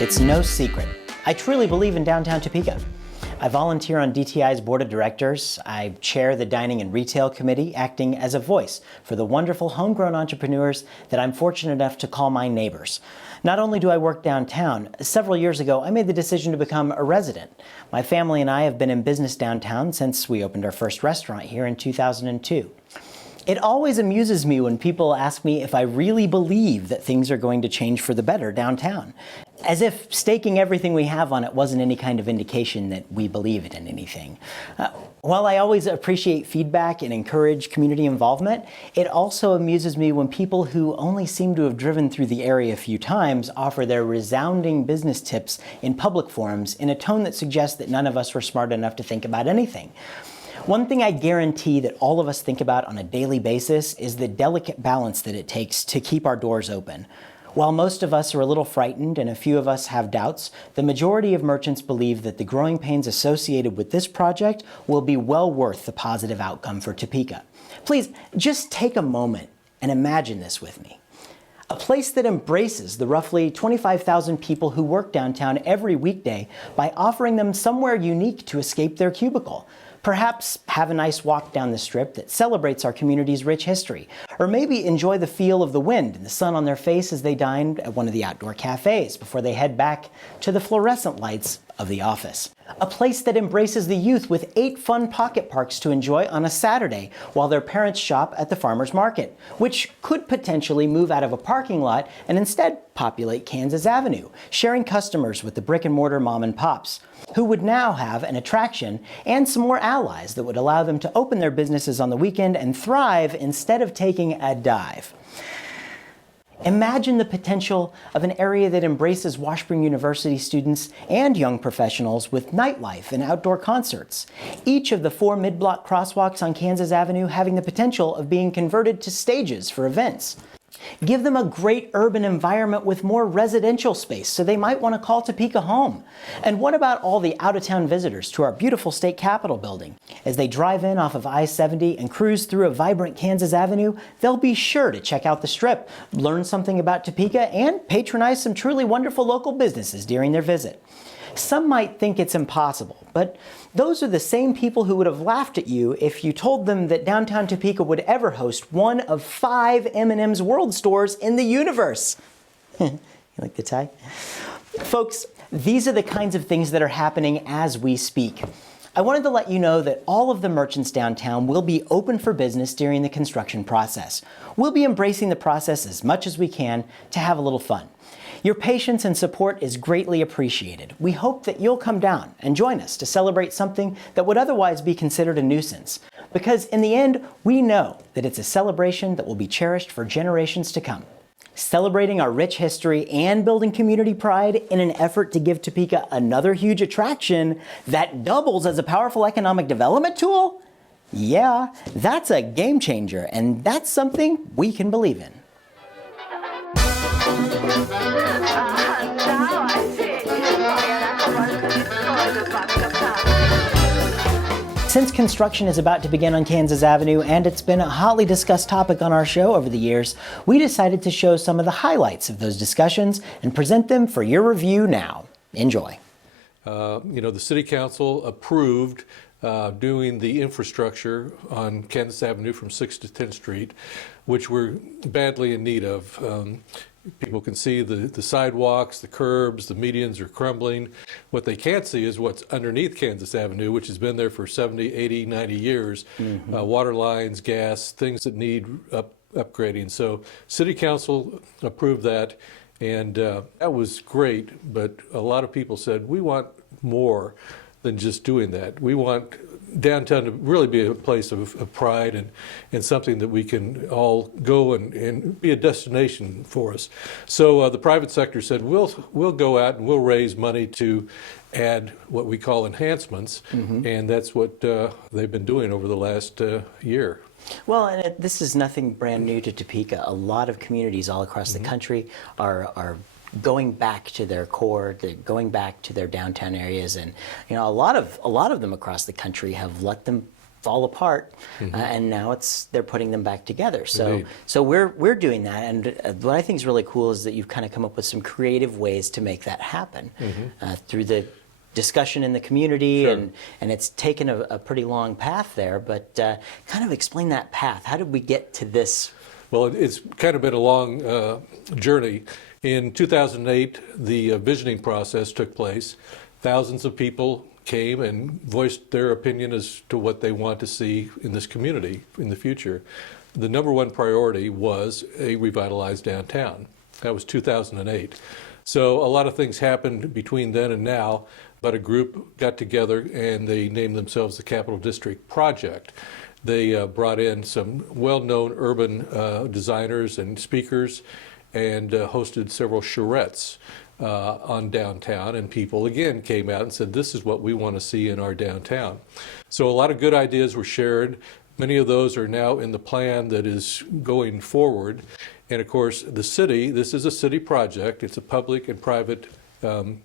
It's no secret. I truly believe in downtown Topeka. I volunteer on DTI's board of directors. I chair the dining and retail committee, acting as a voice for the wonderful homegrown entrepreneurs that I'm fortunate enough to call my neighbors. Not only do I work downtown, several years ago I made the decision to become a resident. My family and I have been in business downtown since we opened our first restaurant here in 2002. It always amuses me when people ask me if I really believe that things are going to change for the better downtown, as if staking everything we have on it wasn't any kind of indication that we believe it in anything. While I always appreciate feedback and encourage community involvement, it also amuses me when people who only seem to have driven through the area a few times offer their resounding business tips in public forums in a tone that suggests that none of us were smart enough to think about anything. One thing I guarantee that all of us think about on a daily basis is the delicate balance that it takes to keep our doors open. While most of us are a little frightened and a few of us have doubts, the majority of merchants believe that the growing pains associated with this project will be well worth the positive outcome for Topeka. Please, just take a moment and imagine this with me. A place that embraces the roughly 25,000 people who work downtown every weekday by offering them somewhere unique to escape their cubicle. Perhaps have a nice walk down the strip that celebrates our community's rich history, or maybe enjoy the feel of the wind and the sun on their face as they dine at one of the outdoor cafes before they head back to the fluorescent lights of the office. A place that embraces the youth with 8 fun pocket parks to enjoy on a Saturday while their parents shop at the farmer's market, which could potentially move out of a parking lot and instead populate Kansas Avenue, sharing customers with the brick and mortar mom and pops, who would now have an attraction and some more allies that would allow them to open their businesses on the weekend and thrive instead of taking a dive. Imagine the potential of an area that embraces Washburn University students and young professionals with nightlife and outdoor concerts. Each of the 4 mid-block crosswalks on Kansas Avenue having the potential of being converted to stages for events. Give them a great urban environment with more residential space so they might want to call Topeka home. And what about all the out-of-town visitors to our beautiful state capitol building? As they drive in off of I-70 and cruise through a vibrant Kansas Avenue, they'll be sure to check out the strip, learn something about Topeka, and patronize some truly wonderful local businesses during their visit. Some might think it's impossible, but those are the same people who would have laughed at you if you told them that downtown Topeka would ever host one of 5 M&M's World stores in the universe. You like the tie? Folks, these are the kinds of things that are happening as we speak. I wanted to let you know that all of the merchants downtown will be open for business during the construction process. We'll be embracing the process as much as we can to have a little fun. Your patience and support is greatly appreciated. We hope that you'll come down and join us to celebrate something that would otherwise be considered a nuisance. Because in the end, we know that it's a celebration that will be cherished for generations to come. Celebrating our rich history and building community pride in an effort to give Topeka another huge attraction that doubles as a powerful economic development tool? Yeah, that's a game changer, and that's something we can believe in. Since construction is about to begin on Kansas Avenue and it's been a hotly discussed topic on our show over the years, we decided to show some of the highlights of those discussions and present them for your review now. Enjoy. The City Council approved doing the infrastructure on Kansas Avenue from 6th to 10th Street, which we're badly in need of. People can see the sidewalks, the curbs, the medians are crumbling. What they can't see is what's underneath Kansas Avenue, which has been there for 70, 80, 90 years. Water lines, gas, things that need upgrading. So City Council approved that, and that was great, but a lot of people said, we want more than just doing that. We want downtown to really be a place of pride and something that we can all go and be a destination for us. So the private sector said, we'll go out and we'll raise money to add what we call enhancements, and that's what they've been doing over the last year. Well, and this is nothing brand new to Topeka. A lot of communities all across the country are going back to their core, going back to their downtown areas, and a lot of them across the country have let them fall apart, and now they're putting them back together. So Indeed. so we're doing that, and what I think is really cool is that you've kind of come up with some creative ways to make that happen through the discussion in the community, Sure. and it's taken a pretty long path there. But kind of explain that path. How did we get to this? Well, it's kind of been a long journey. In 2008, the visioning process took place. Thousands of people came and voiced their opinion as to what they want to see in this community in the future. The number one priority was a revitalized downtown. That was 2008. So a lot of things happened between then and now, but a group got together and they named themselves the Capital District Project. They brought in some well-known urban designers and speakers and hosted several charrettes on downtown, and people again came out and said, this is what we want to see in our downtown. So a lot of good ideas were shared. Many of those are now in the plan that is going forward. And of course, the city, this is a city project. It's a public and private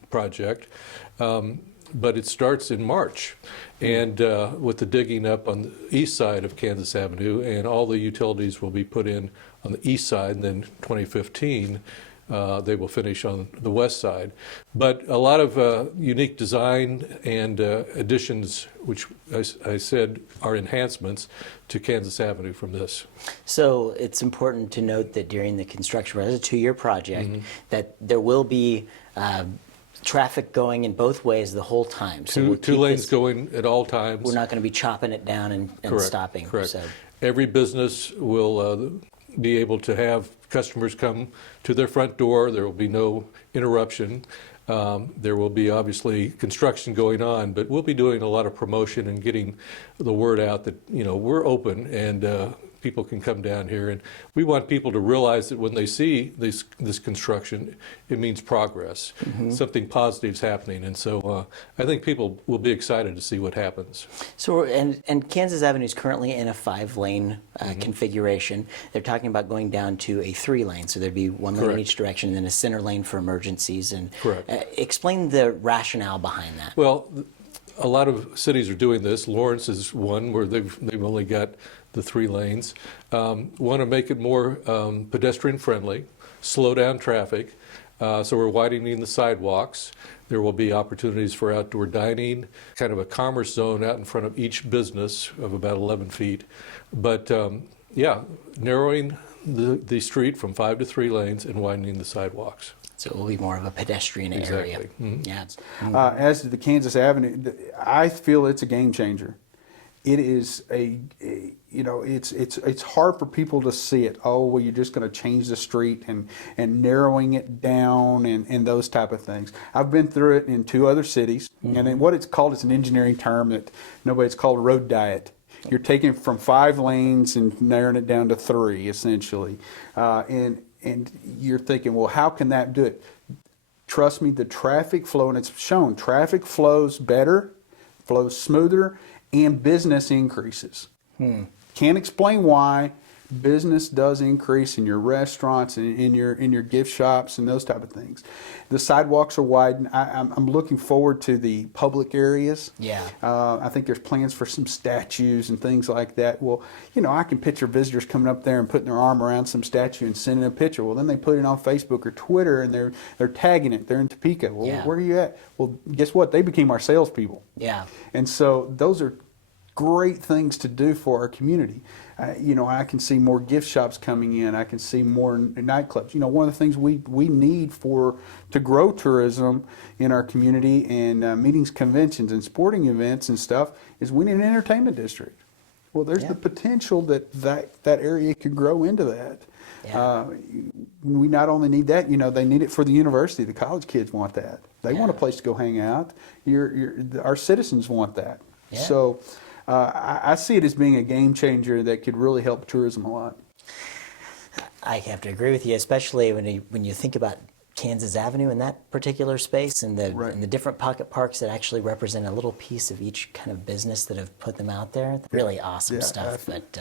project, but it starts in March. And with the digging up on the east side of Kansas Avenue, and all the utilities will be put in on the east side, and then 2015, they will finish on the west side. But a lot of unique design and additions, which I said are enhancements to Kansas Avenue from this. So it's important to note that during the construction, it's a 2-year project, that there will be traffic going in both ways the whole time. So we'll Two keep lanes this- going at all times. We're not going to be chopping it down and Correct, stopping. correct. So, Every business will be able to have customers come to their front door. There will be no interruption. There will be obviously construction going on, but we'll be doing a lot of promotion and getting the word out that, you know, we're open and people can come down here. And we want people to realize that when they see this construction, it means progress. Something positive is happening. And so I think people will be excited to see what happens. so and Kansas Avenue is currently in a 5-lane configuration. They're talking about going down to a 3-lane, so there'd be 1 lane in Correct. each direction, and then a center lane for emergencies. And Correct. Explain the rationale behind that. Well, a lot of cities are doing this. Lawrence is one where they've only got the 3 lanes. Want to make it more pedestrian friendly, slow down traffic. So we're widening the sidewalks. There will be opportunities for outdoor dining, kind of a commerce zone out in front of each business of about 11 feet. But yeah, narrowing the street from 5 to 3 lanes and widening the sidewalks. So it will be more of a pedestrian area. Exactly. Yeah. As to the Kansas Avenue, I feel it's a game changer. It is you know, it's hard for people to see it. Oh, well, you're just going to change the street and narrowing it down and those type of things. I've been through it in 2 other cities, and then what it's called is an engineering term that it's called road diet. You're taking it from 5 lanes and narrowing it down to 3, essentially, and you're thinking, well, how can that do it? Trust me, the traffic flow, and it's shown, traffic flows better, flows smoother, and business increases. Can't explain why. Business does increase in your restaurants and in your gift shops and those type of things. The sidewalks are widened. I'm looking forward to the public areas. Yeah. I think there's plans for some statues and things like that. Well, you know, I can picture visitors coming up there and putting their arm around some statue and sending a picture. Well, then they put it on Facebook or Twitter and they're tagging it. They're in Topeka. Well, Yeah. where are you at? Well, guess what? They became our salespeople. Yeah. And so those are great things to do for our community. You know, I can see more gift shops coming in. I can see more nightclubs. You know, one of the things we need to grow tourism in our community and meetings, conventions, and sporting events and stuff is we need an entertainment district. Well, there's the potential that area could grow into that. Yeah. We not only need that, you know, they need it for the university. The college kids want that. They want a place to go hang out. Our citizens want that. Yeah. So I see it as being a game changer that could really help tourism a lot. I have to agree with you, especially when you think about Kansas Avenue in that particular space and the different pocket parks that actually represent a little piece of each kind of business that have put them out there. Really awesome stuff. But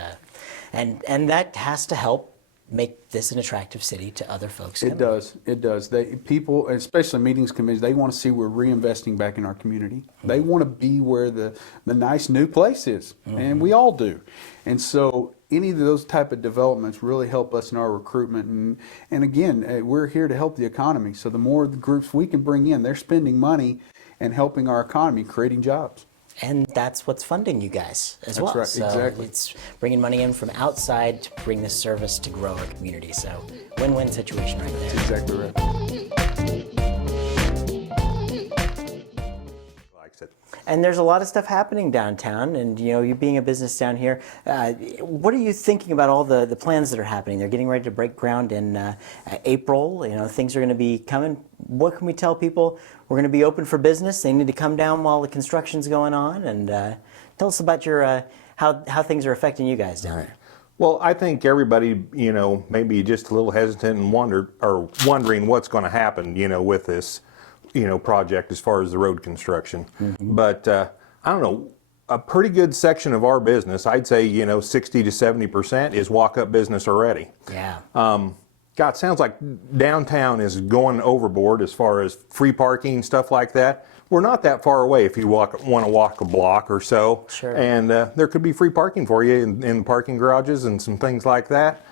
and that has to help make this an attractive city to other folks. It does. It does. People, especially meetings committees, they want to see we're reinvesting back in our community. They want to be where the nice new place is, and we all do. And so any of those type of developments really help us in our recruitment. And again, we're here to help the economy. So the more the groups we can bring in, they're spending money and helping our economy, creating jobs. And that's what's funding you guys as well. That's right, So exactly. it's bringing money in from outside to bring this service to grow our community. So win-win situation right there. That's exactly right. Likes it. And there's a lot of stuff happening downtown, and you being a business down here, what are you thinking about all the plans that are happening? They're getting ready to break ground in April. Things are going to be coming. What can we tell people? We're going to be open for business. They need to come down while the construction's going on, and tell us about your how things are affecting you guys down there. Well, I think everybody, maybe just a little hesitant and wondering what's going to happen, with this, project as far as the road construction. But I don't know, a pretty good section of our business, I'd say, 60 to 70% is walk-up business already. Yeah. God, sounds like downtown is going overboard as far as free parking, stuff like that. We're not that far away if you want to walk a block or so. Sure. And there could be free parking for you in parking garages and some things like that.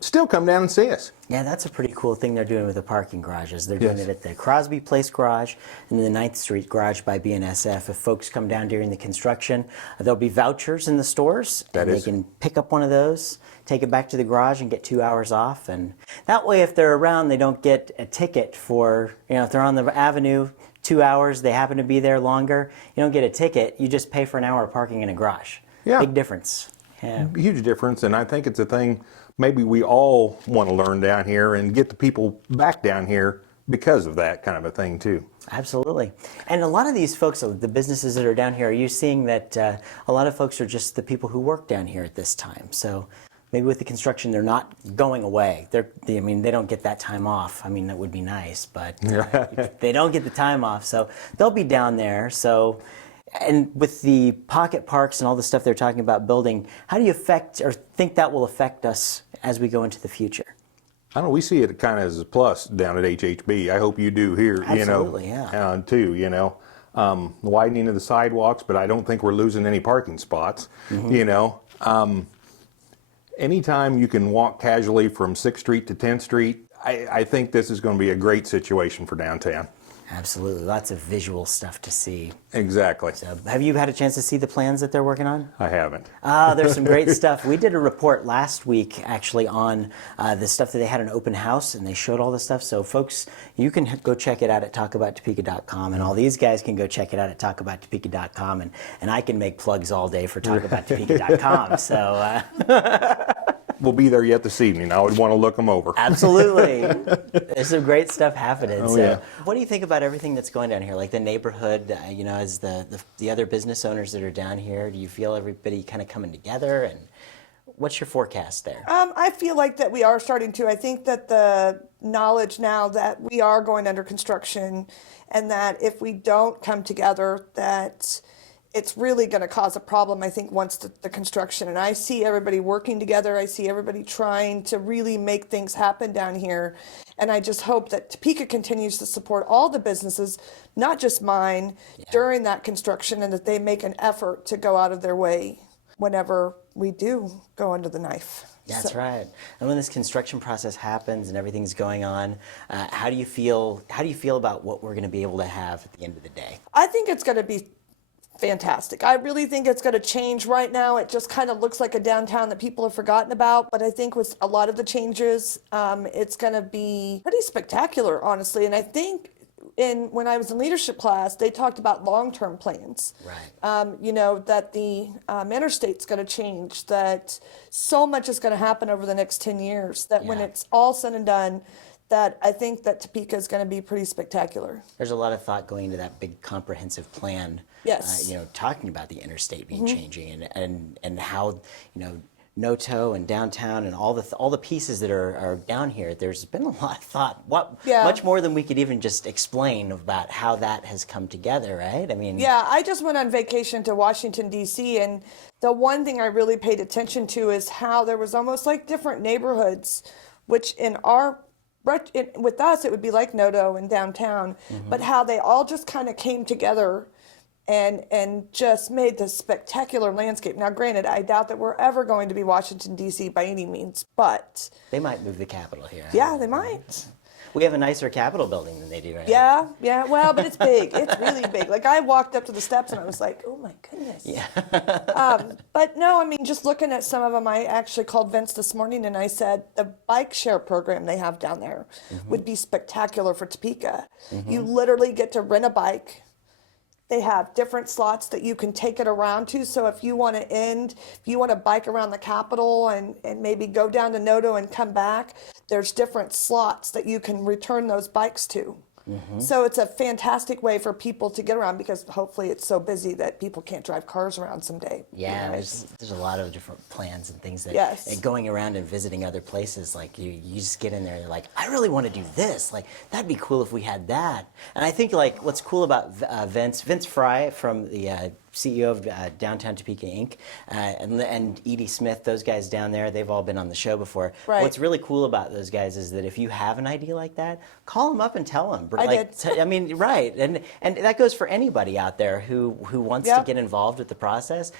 Still come down and see us. Yeah, that's a pretty cool thing they're doing with the parking garages. They're doing it at the Crosby Place Garage and the 9th Street Garage by BNSF. If folks come down during the construction, there'll be vouchers in the stores. They can pick up one of those, take it back to the garage and get 2 hours off. And that way, if they're around, they don't get a ticket for, if they're on the avenue 2 hours, they happen to be there longer, you don't get a ticket. You just pay for an hour of parking in a garage. Yeah. Big difference. Yeah. Huge difference, and I think it's a thing maybe we all want to learn down here and get the people back down here because of that kind of a thing too. Absolutely. And a lot of these folks, the businesses that are down here, are you seeing that a lot of folks are just the people who work down here at this time? So maybe with the construction, they're not going away. They don't get that time off. That would be nice, but they don't get the time off. So they'll be down there. So, and with the pocket parks and all the stuff they're talking about building, how do you think that will affect us as we go into the future? I don't know, we see it kind of as a plus down at HHB. I hope you do here, Absolutely, yeah. Too, the widening of the sidewalks, but I don't think we're losing any parking spots, Anytime you can walk casually from 6th Street to 10th Street, I think this is going to be a great situation for downtown. Absolutely. Lots of visual stuff to see. Exactly. So, have you had a chance to see the plans that they're working on? I haven't. There's some great stuff. We did a report last week, actually, on the stuff that they had an open house, and they showed all the stuff. So, folks, you can go check it out at talkabouttopeka.com, and all these guys can go check it out at talkabouttopeka.com, and I can make plugs all day for talkabouttopeka.com. So, We'll be there yet this evening. I would want to look them over. absolutely. There's some great stuff happening. Oh, So, yeah. what do you think about everything that's going down here? Like the neighborhood, as the other business owners that are down here, do you feel everybody kind of coming together? And what's your forecast there? I feel like that we are starting to. I think that the knowledge now that we are going under construction and that if we don't come together, that it's really going to cause a problem, I think, once the construction. And I see everybody working together. I see everybody trying to really make things happen down here. And I just hope that Topeka continues to support all the businesses, not just mine, during that construction, and that they make an effort to go out of their way whenever we do go under the knife. That's right. And when this construction process happens and everything's going on, how do you feel about what we're going to be able to have at the end of the day? I think it's going to be fantastic. I really think it's going to change. Right now, it just kind of looks like a downtown that people have forgotten about. But I think with a lot of the changes, it's going to be pretty spectacular, honestly. And I think when I was in leadership class, they talked about long-term plans. Right. That the interstate's going to change, that so much is going to happen over the next 10 years, that when it's all said and done, that I think that Topeka is going to be pretty spectacular. There's a lot of thought going into that big comprehensive plan. Yes. Talking about the interstate being changing and how, Noto and downtown and all the pieces that are down here, there's been a lot of thought. Yeah. Much more than we could even just explain about how that has come together, right? I mean, Yeah, I just went on vacation to Washington, D.C., and the one thing I really paid attention to is how there was almost like different neighborhoods, which with us, it would be like Noto and downtown, but how they all just kind of came together and just made this spectacular landscape. Now, granted, I doubt that we're ever going to be Washington, D.C. by any means, but they might move the Capitol here. yeah, they might. We have a nicer Capitol building than they do right Yeah, yeah. Well, but it's big. It's really big. Like, I walked up to the steps and I was like, oh my goodness. Yeah. But no, I mean, just looking at some of them, I actually called Vince this morning and I said the bike share program they have down there would be spectacular for Topeka. You literally get to rent a bike. They have different slots that you can take it around to. So if you want to bike around the Capitol and maybe go down to Noto and come back, there's different slots that you can return those bikes to. So it's a fantastic way for people to get around because hopefully it's so busy that people can't drive cars around someday. Yeah, there's a lot of different plans and things that Yes. and going around and visiting other places, like you just get in there and you're like, I really want to do this. Like, that'd be cool if we had that. And I think like what's cool about Vince Fry from the CEO of Downtown Topeka Inc. And Edie Smith, those guys down there, they've all been on the show before. Right. What's really cool about those guys is that if you have an idea like that, call them up and tell them. I did. I mean, right, and that goes for anybody out there who wants to Yep. get involved with the process.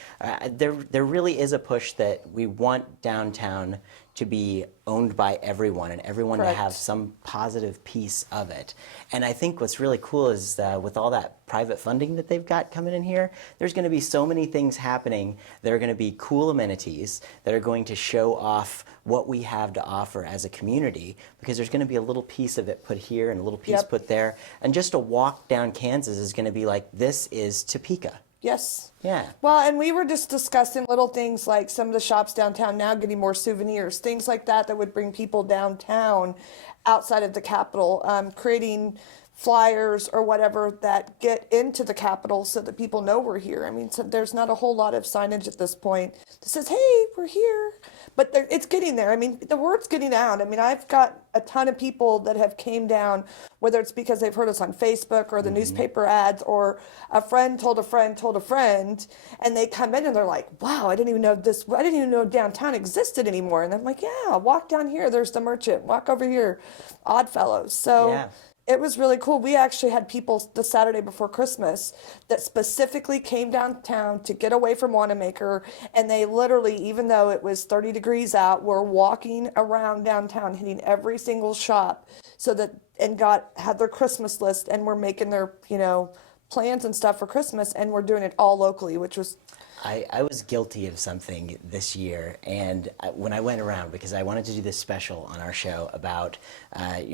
There really is a push that we want downtown to be owned by everyone and everyone Correct. to have some positive piece of it. And I think what's really cool is with all that private funding that they've got coming in here, there's going to be so many things happening that are going to be cool amenities that are going to show off what we have to offer as a community, because there's going to be a little piece of it put here and a little piece Yep. put there. And just a walk down Kansas is going to be like, this is Topeka. Yes. Yeah. Well, and we were just discussing little things like some of the shops downtown now getting more souvenirs, things like that would bring people downtown outside of the Capitol, creating flyers or whatever that get into the Capitol so that people know we're here. I mean, so there's not a whole lot of signage at this point that says, hey, we're here. But it's getting there. I mean, the word's getting out. I mean, I've got a ton of people that have came down, whether it's because they've heard us on Facebook or the newspaper ads, or a friend told a friend told a friend, and they come in and they're like, wow, I didn't even know downtown existed anymore. And I'm like, yeah, walk down here. There's the Merchant. Walk over here. Oddfellows. So Yeah. it was really cool. We actually had people the Saturday before Christmas that specifically came downtown to get away from Wanamaker, and they literally, even though it was 30 degrees out, were walking around downtown, hitting every single shop, had their Christmas list, and were making their plans and stuff for Christmas, and we're doing it all locally, which was. I was guilty of something this year, and when I went around, because I wanted to do this special on our show about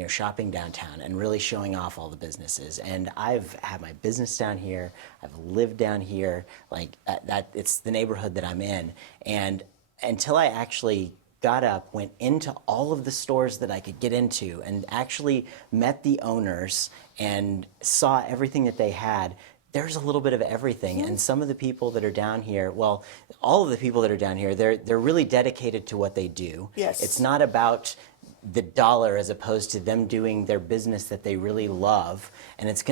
shopping downtown and really showing off all the businesses. And I've had my business down here, I've lived down here, like that. It's the neighborhood that I'm in, and until I actually got up, went into all of the stores that I could get into, and actually met the owners and saw everything that they had. There's a little bit of everything, and some of the people that are down here, well, all of the people that are down here, they're really dedicated to what they do. Yes. It's not about the dollar as opposed to them doing their business that they really love, and it's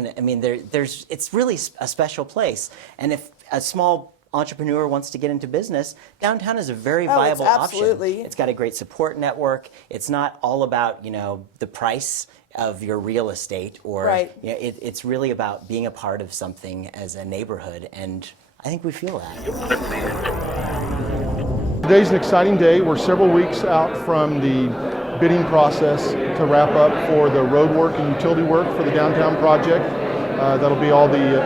really a special place. And if a small entrepreneur wants to get into business, downtown is a very viable absolutely. option. It's got a great support network. It's not all about the price of your real estate, or Right. It's really about being a part of something as a neighborhood, and I think we feel that. Today's an exciting day. We're several weeks out from the bidding process to wrap up for the road work and utility work for the downtown project. That'll be all the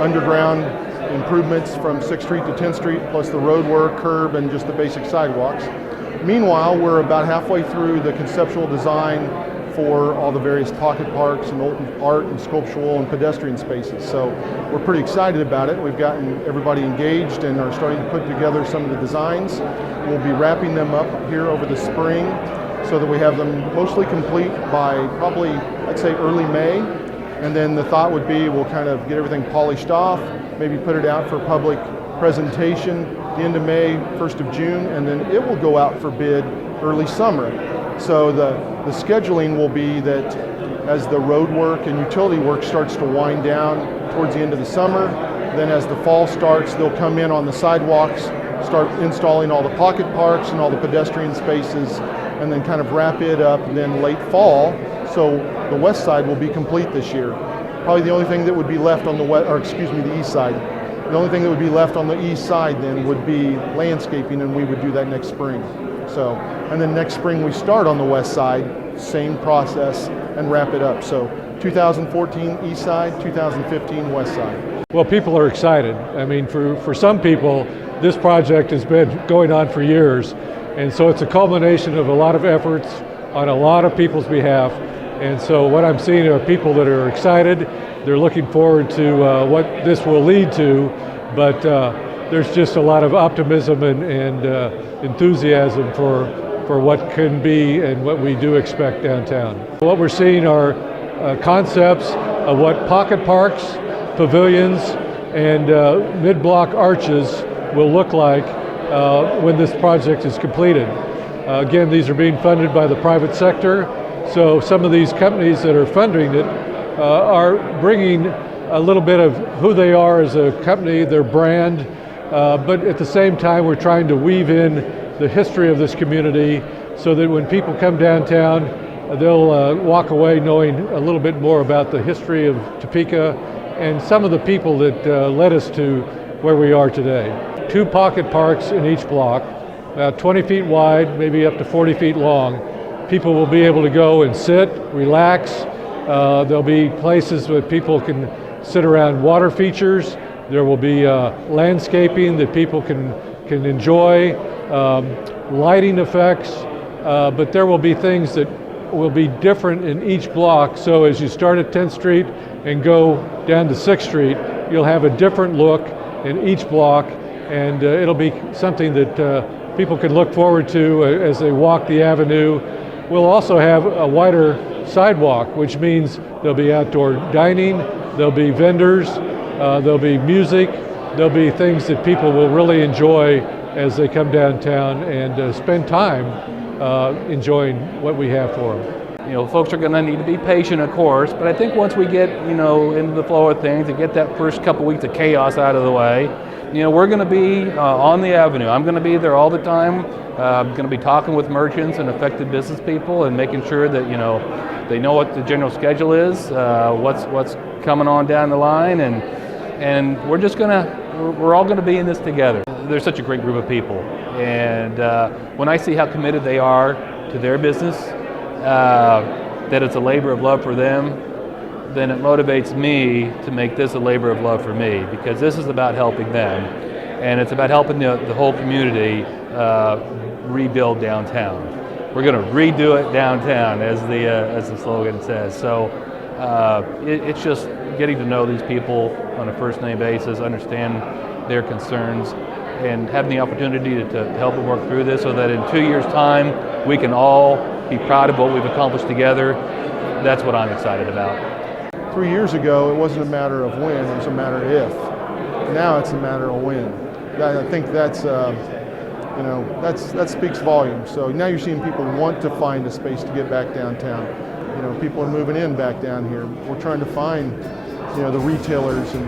underground improvements from 6th Street to 10th Street, plus the road work, curb, and just the basic sidewalks. Meanwhile, we're about halfway through the conceptual design for all the various pocket parks and art and sculptural and pedestrian spaces. So we're pretty excited about it. We've gotten everybody engaged and are starting to put together some of the designs. We'll be wrapping them up here over the spring so that we have them mostly complete by probably, I'd say, early May. And then the thought would be we'll kind of get everything polished off, maybe put it out for public presentation the end of May, 1st of June, and then it will go out for bid early summer. So the scheduling will be that as the road work and utility work starts to wind down towards the end of the summer, then as the fall starts, they'll come in on the sidewalks, start installing all the pocket parks and all the pedestrian spaces, and then kind of wrap it up, and then late fall, so the west side will be complete this year. Probably the only thing that would be left on the east side. The only thing that would be left on the east side then would be landscaping, and we would do that next spring. So, and then next spring we start on the west side, same process, and wrap it up. So 2014 east side, 2015 west side. Well, people are excited. I mean, for some people, this project has been going on for years, and so it's a culmination of a lot of efforts on a lot of people's behalf. And so what I'm seeing are people that are excited. They're looking forward to what this will lead to, but there's just a lot of optimism and enthusiasm for what can be and what we do expect downtown. What we're seeing are concepts of what pocket parks, pavilions, and mid-block arches will look like when this project is completed. Again, these are being funded by the private sector, so some of these companies that are funding it are bringing a little bit of who they are as a company, their brand, but at the same time we're trying to weave in the history of this community so that when people come downtown, they'll walk away knowing a little bit more about the history of Topeka and some of the people that led us to where we are today. 2 pocket parks in each block, about 20 feet wide, maybe up to 40 feet long. People will be able to go and sit, relax. There'll be places where people can sit around water features. There will be landscaping that people can enjoy, lighting effects, but there will be things that will be different in each block. So as you start at 10th Street and go down to 6th Street, you'll have a different look in each block, and it'll be something that people can look forward to as they walk the avenue. We'll also have a wider sidewalk, which means there'll be outdoor dining, there'll be vendors, there'll be music, there'll be things that people will really enjoy as they come downtown and spend time enjoying what we have for them. You know, folks are going to need to be patient, of course, but I think once we get, into the flow of things and get that first couple weeks of chaos out of the way, we're going to be on the avenue. I'm going to be there all the time. I'm going to be talking with merchants and affected business people and making sure that, they know what the general schedule is, what's coming on down the line, and we're all going to be in this together. They're such a great group of people, and when I see how committed they are to their business, that it's a labor of love for them, then it motivates me to make this a labor of love for me, because this is about helping them, and it's about helping the whole community rebuild downtown. We're going to redo it downtown, as the slogan says. So it's just getting to know these people on a first name basis, understand their concerns, and having the opportunity to help them work through this so that in 2 years' time we can all be proud of what we've accomplished together. That's what I'm excited about. 3 years ago, it wasn't a matter of when, it was a matter of if. Now it's a matter of when. I think that speaks volumes. So now you're seeing people want to find a space to get back downtown. People are moving in back down here. We're trying to find, the retailers and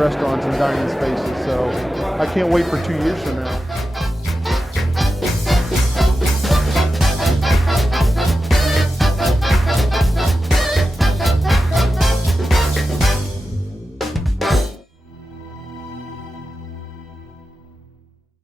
restaurants and dining spaces. So I can't wait for 2 years from now.